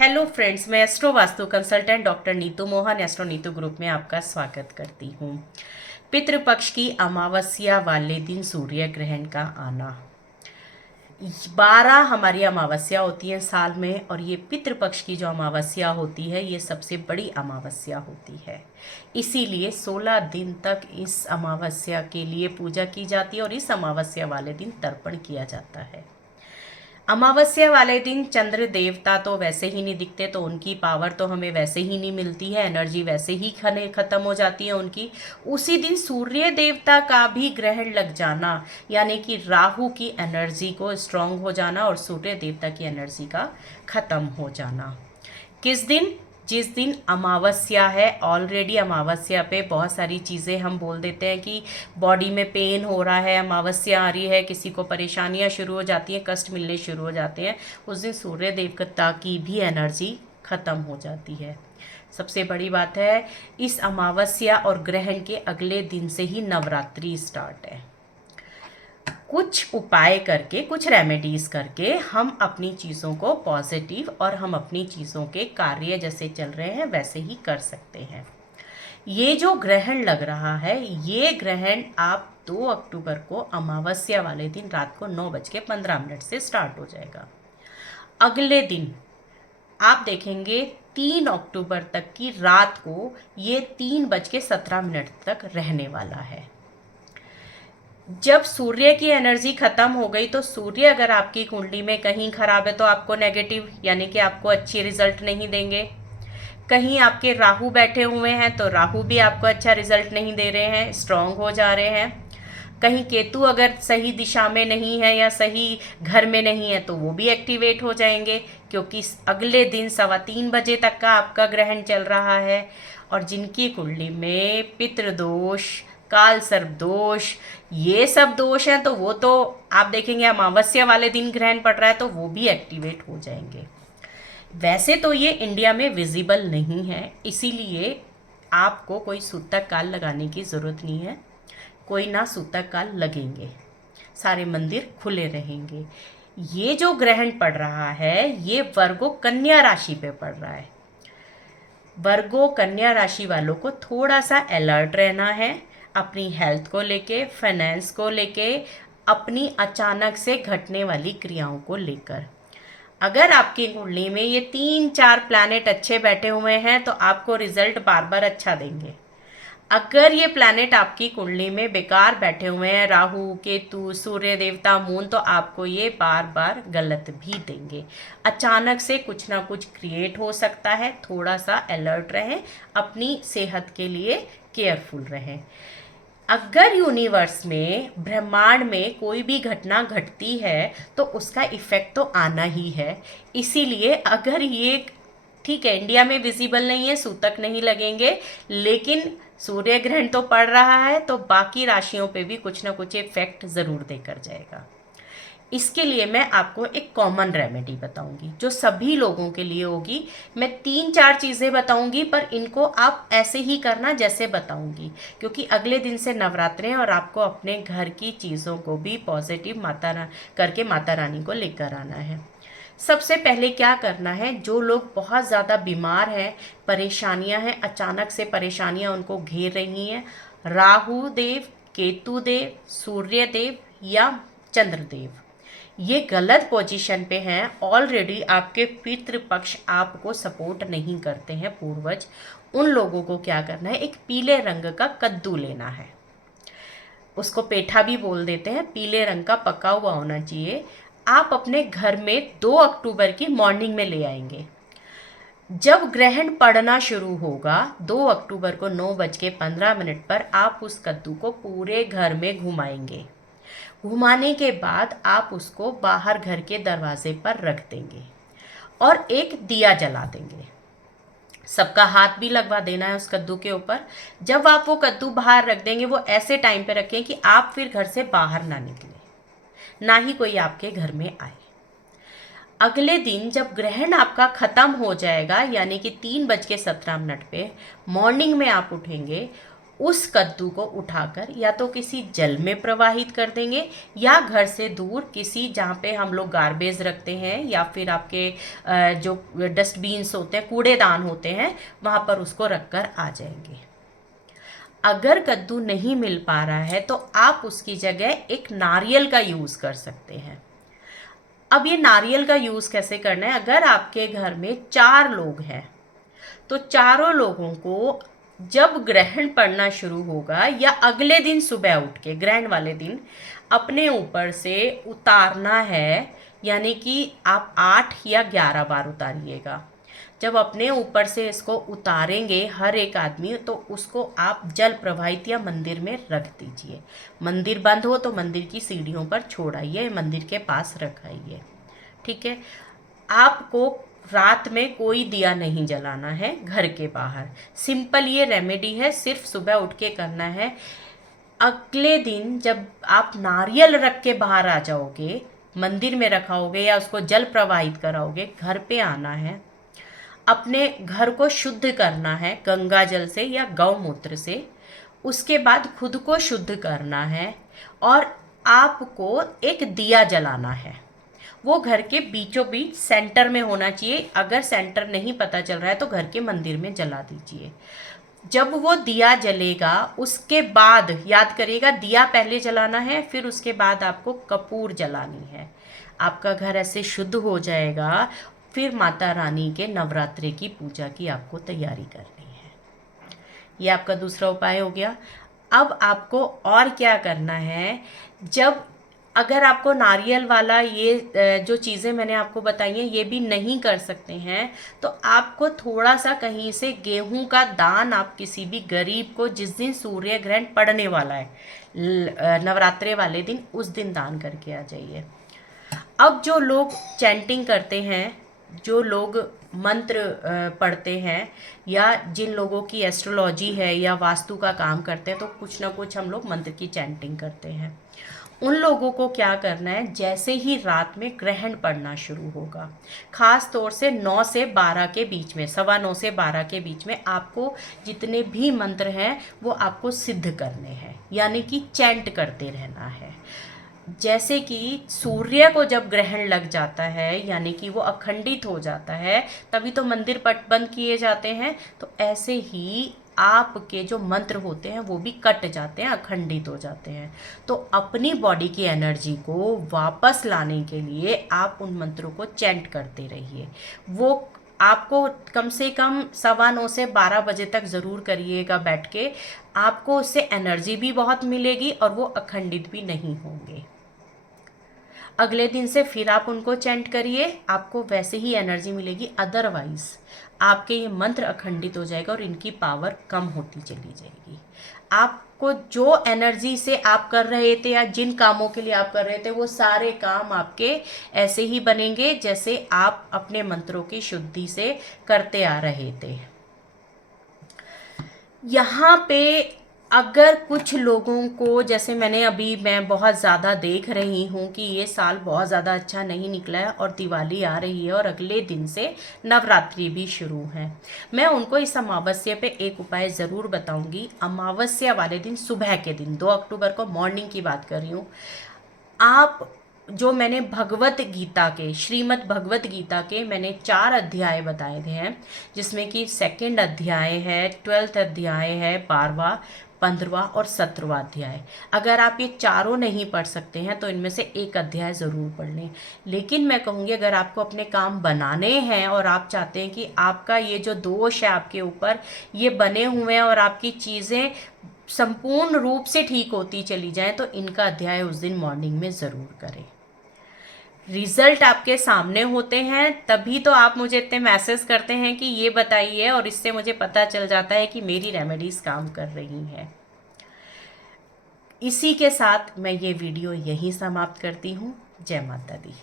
Hello friends, मैं astro vastu consultant doctor Neetu Mohan astro Neetu group में आपका स्वागत करती हूँ। पितृपक्ष की अमावस्या वाले दिन सूर्य ग्रहण का आना। 12 हमारी अमावस्या होती है साल में, और ये पितृपक्ष की जो अमावस्या होती है ये सबसे बड़ी अमावस्या होती है। इसीलिए 16 दिन तक इस अमावस्या के लिए पूजा की जाती है और इस अमावस्या वाले दिन तर्पण किया जाता है। अमावस्या वाले दिन चंद्र देवता तो वैसे ही नहीं दिखते, तो उनकी पावर तो हमें वैसे ही नहीं मिलती है, एनर्जी वैसे ही खत्म हो जाती है उनकी। उसी दिन सूर्य देवता का भी ग्रहण लग जाना, यानी कि राहु की एनर्जी को स्ट्रांग हो जाना और सूर्य देवता की एनर्जी का खत्म हो जाना। किस दिन? जिस दिन अमावस्या है। ऑलरेडी अमावस्या पे बहुत सारी चीज़ें हम बोल देते हैं कि बॉडी में पेन हो रहा है, अमावस्या आ रही है, किसी को परेशानियां शुरू हो जाती हैं, कष्ट मिलने शुरू हो जाते हैं। उस दिन सूर्य देवता की भी एनर्जी ख़त्म हो जाती है। सबसे बड़ी बात है, इस अमावस्या और ग्रहण के अगले दिन से ही नवरात्रि स्टार्ट है। कुछ उपाय करके, कुछ रेमेडीज करके हम अपनी चीज़ों को पॉजिटिव और हम अपनी चीज़ों के कार्य जैसे चल रहे हैं वैसे ही कर सकते हैं। ये जो ग्रहण लग रहा है, ये ग्रहण आप 2 अक्टूबर को अमावस्या वाले दिन रात को 9:15 से स्टार्ट हो जाएगा। अगले दिन आप देखेंगे 3 अक्टूबर तक की रात को ये 3:17 तक रहने वाला है। जब सूर्य की एनर्जी खत्म हो गई, तो सूर्य अगर आपकी कुंडली में कहीं खराब है तो आपको नेगेटिव, यानी कि आपको अच्छी रिजल्ट नहीं देंगे। कहीं आपके राहु बैठे हुए हैं तो राहु भी आपको अच्छा रिजल्ट नहीं दे रहे हैं, स्ट्रांग हो जा रहे हैं। कहीं केतु अगर सही दिशा में नहीं है या सही घर में नहीं है तो वो भी एक्टिवेट हो जाएंगे, क्योंकि अगले दिन 3:15 तक का आपका ग्रहण चल रहा है। और जिनकी कुंडली में पितृदोष, काल सर्प दोष, ये सब दोष हैं, तो वो तो आप देखेंगे अमावस्या वाले दिन ग्रहण पड़ रहा है तो वो भी एक्टिवेट हो जाएंगे। वैसे तो ये इंडिया में विजिबल नहीं है, इसीलिए आपको कोई सूतक काल लगाने की ज़रूरत नहीं है। कोई ना सूतक काल लगेंगे, सारे मंदिर खुले रहेंगे। ये जो ग्रहण पड़ रहा है ये वर्गो कन्या राशि पे पड़ रहा है। वर्गो कन्या राशि वालों को थोड़ा सा अलर्ट रहना है, अपनी हेल्थ को लेके, फाइनेंस को लेके, अपनी अचानक से घटने वाली क्रियाओं को लेकर। अगर आपकी कुंडली में ये 3-4 प्लैनेट अच्छे बैठे हुए हैं तो आपको रिजल्ट बार बार अच्छा देंगे। अगर ये प्लैनेट आपकी कुंडली में बेकार बैठे हुए हैं, राहु, केतु, सूर्य देवता, मून, तो आपको ये बार बार गलत भी देंगे। अचानक से कुछ ना कुछ क्रिएट हो सकता है, थोड़ा सा अलर्ट रहें, अपनी सेहत के लिए केयरफुल रहें। अगर यूनिवर्स में, ब्रह्मांड में कोई भी घटना घटती है तो उसका इफेक्ट तो आना ही है। इसीलिए अगर ये, ठीक है, इंडिया में विजिबल नहीं है, सूतक नहीं लगेंगे, लेकिन सूर्य ग्रहण तो पड़ रहा है तो बाकी राशियों पे भी कुछ ना कुछ इफेक्ट ज़रूर देकर जाएगा। इसके लिए मैं आपको एक कॉमन रेमेडी बताऊंगी जो सभी लोगों के लिए होगी। मैं 3-4 चीज़ें बताऊंगी, पर इनको आप ऐसे ही करना जैसे बताऊंगी, क्योंकि अगले दिन से नवरात्रे हैं और आपको अपने घर की चीज़ों को भी पॉजिटिव करके माता रानी को लेकर आना है। सबसे पहले क्या करना है, जो लोग बहुत ज़्यादा बीमार हैं, परेशानियां हैं, अचानक से परेशानियां उनको घेर रही हैं, राहु देव, केतु देव, सूर्य देव या चंद्रदेव ये गलत पोजीशन पे हैं, ऑलरेडी आपके पितृपक्ष आपको सपोर्ट नहीं करते हैं, पूर्वज, उन लोगों को क्या करना है, एक पीले रंग का कद्दू लेना है। उसको पेठा भी बोल देते हैं, पीले रंग का पका हुआ होना चाहिए। आप अपने घर में 2 अक्टूबर की मॉर्निंग में ले आएंगे। जब ग्रहण पड़ना शुरू होगा 2 अक्टूबर को 9:15 पर आप उस कद्दू को पूरे घर में घुमाएंगे। घुमाने के बाद आप उसको बाहर घर के दरवाजे पर रख देंगे और एक दिया जला देंगे। सबका हाथ भी लगवा देना है उस कद्दू के ऊपर। जब आप वो कद्दू बाहर रख देंगे, वो ऐसे टाइम पे रखें कि आप फिर घर से बाहर ना निकलें, ना ही कोई आपके घर में आए। अगले दिन जब ग्रहण आपका खत्म हो जाएगा, यानी कि 3:17 पे मॉर्निंग में आप उठेंगे, उस कद्दू को उठाकर या तो किसी जल में प्रवाहित कर देंगे या घर से दूर किसी जहाँ पे हम लोग गार्बेज रखते हैं या फिर आपके जो डस्टबिन्स होते हैं, कूड़ेदान होते हैं, वहाँ पर उसको रखकर आ जाएंगे। अगर कद्दू नहीं मिल पा रहा है तो आप उसकी जगह एक नारियल का यूज़ कर सकते हैं। अब ये नारियल का यूज़ कैसे करना है, अगर आपके घर में 4 लोग हैं तो चारों लोगों को जब ग्रहण पड़ना शुरू होगा या अगले दिन सुबह उठ के ग्रहण वाले दिन अपने ऊपर से उतारना है, यानी कि आप 8 या 11 बार उतारिएगा। जब अपने ऊपर से इसको उतारेंगे हर एक आदमी, तो उसको आप जल प्रवाहित या मंदिर में रख दीजिए। मंदिर बंद हो तो मंदिर की सीढ़ियों पर छोड़ आइए, मंदिर के पास रखाइए। ठीक है। आपको रात में कोई दिया नहीं जलाना है घर के बाहर। सिंपल ये रेमेडी है, सिर्फ सुबह उठ के करना है। अगले दिन जब आप नारियल रख के बाहर आ जाओगे, मंदिर में रखाओगे या उसको जल प्रवाहित कराओगे, घर पे आना है, अपने घर को शुद्ध करना है गंगा जल से या गौमूत्र से। उसके बाद खुद को शुद्ध करना है और आपको एक दिया जलाना है। वो घर के बीचों बीच सेंटर में होना चाहिए। अगर सेंटर नहीं पता चल रहा है तो घर के मंदिर में जला दीजिए। जब वो दिया जलेगा उसके बाद याद करिएगा, दिया पहले जलाना है, फिर उसके बाद आपको कपूर जलानी है। आपका घर ऐसे शुद्ध हो जाएगा। फिर माता रानी के नवरात्रि की पूजा की आपको तैयारी करनी है। ये आपका दूसरा उपाय हो गया। अब आपको और क्या करना है, जब अगर आपको नारियल वाला ये जो चीज़ें मैंने आपको बताई हैं ये भी नहीं कर सकते हैं, तो आपको थोड़ा सा कहीं से गेहूं का दान आप किसी भी गरीब को, जिस दिन सूर्य ग्रहण पड़ने वाला है नवरात्रे वाले दिन, उस दिन दान करके आ जाइए। अब जो लोग चैंटिंग करते हैं, जो लोग मंत्र पढ़ते हैं, या जिन लोगों की एस्ट्रोलॉजी है या वास्तु का काम करते हैं, तो कुछ ना कुछ हम लोग मंत्र की चैंटिंग करते हैं। उन लोगों को क्या करना है, जैसे ही रात में ग्रहण पड़ना शुरू होगा, खास तौर से 9 से 12 के बीच में, 9:15 से 12 के बीच में, आपको जितने भी मंत्र हैं वो आपको सिद्ध करने हैं, यानी कि चैंट करते रहना है। जैसे कि सूर्य को जब ग्रहण लग जाता है, यानी कि वो अखंडित हो जाता है, तभी तो मंदिर पट बंद किए जाते हैं। तो ऐसे ही आपके जो मंत्र होते हैं वो भी कट जाते हैं, अखंडित हो जाते हैं। तो अपनी बॉडी की एनर्जी को वापस लाने के लिए आप उन मंत्रों को चैंट करते रहिए। वो आपको कम से कम 9:15 से 12 बजे तक ज़रूर करिएगा बैठ के। आपको उससे एनर्जी भी बहुत मिलेगी और वो अखंडित भी नहीं होंगे। अगले दिन से फिर आप उनको चैंट करिए, आपको वैसे ही एनर्जी मिलेगी। अदरवाइज आपके ये मंत्र अखंडित हो जाएगा और इनकी पावर कम होती चली जाएगी। आपको जो एनर्जी से आप कर रहे थे या जिन कामों के लिए आप कर रहे थे, वो सारे काम आपके ऐसे ही बनेंगे जैसे आप अपने मंत्रों की शुद्धि से करते आ रहे थे। यहाँ पे अगर कुछ लोगों को, जैसे मैं बहुत ज़्यादा देख रही हूँ कि ये साल बहुत ज़्यादा अच्छा नहीं निकला है और दिवाली आ रही है और अगले दिन से नवरात्रि भी शुरू है, मैं उनको इस अमावस्या पे एक उपाय ज़रूर बताऊंगी। अमावस्या वाले दिन, सुबह के दिन, 2 अक्टूबर को मॉर्निंग की बात कर रही हूँ। आप जो मैंने भगवत गीता के, श्रीमद् भगवत गीता के मैंने 4 अध्याय बताए थे हैं, जिसमें कि 2nd अध्याय है, 12th अध्याय है, 12वां, 15वां और 17वां अध्याय। अगर आप ये चारों नहीं पढ़ सकते हैं तो इनमें से एक अध्याय ज़रूर पढ़ लें। लेकिन मैं कहूँगी अगर आपको अपने काम बनाने हैं और आप चाहते हैं कि आपका ये जो दोष है आपके ऊपर ये बने हुए हैं और आपकी चीज़ें संपूर्ण रूप से ठीक होती चली जाएं, तो इनका अध्याय उस दिन मॉर्निंग में ज़रूर करें। रिजल्ट आपके सामने होते हैं तभी तो आप मुझे इतने मैसेज करते हैं कि ये बताइए, और इससे मुझे पता चल जाता है कि मेरी रेमेडीज़ काम कर रही हैं। इसी के साथ मैं ये वीडियो यहीं समाप्त करती हूँ। जय माता दी।